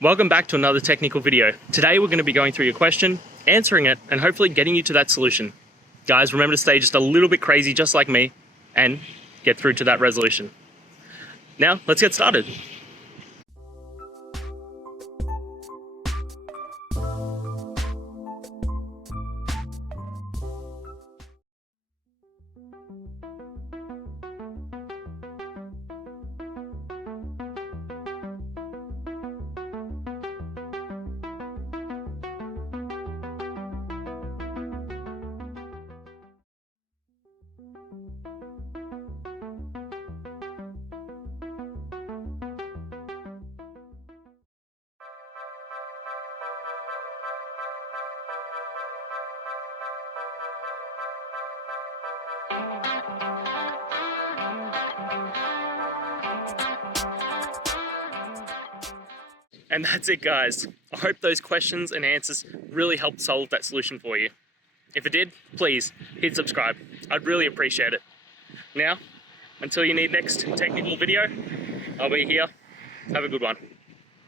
Welcome back to another technical video. Today we're going to be going through your question, answering it, and hopefully getting you to that solution. Guys, remember to stay just a little bit crazy just like me and get through to that resolution. Now, let's get started. And that's it, guys. I hope those questions and answers really helped solve that solution for you. If it did, please hit subscribe. I'd really appreciate it. Now, until you need next technical video, I'll be here. Have a good one.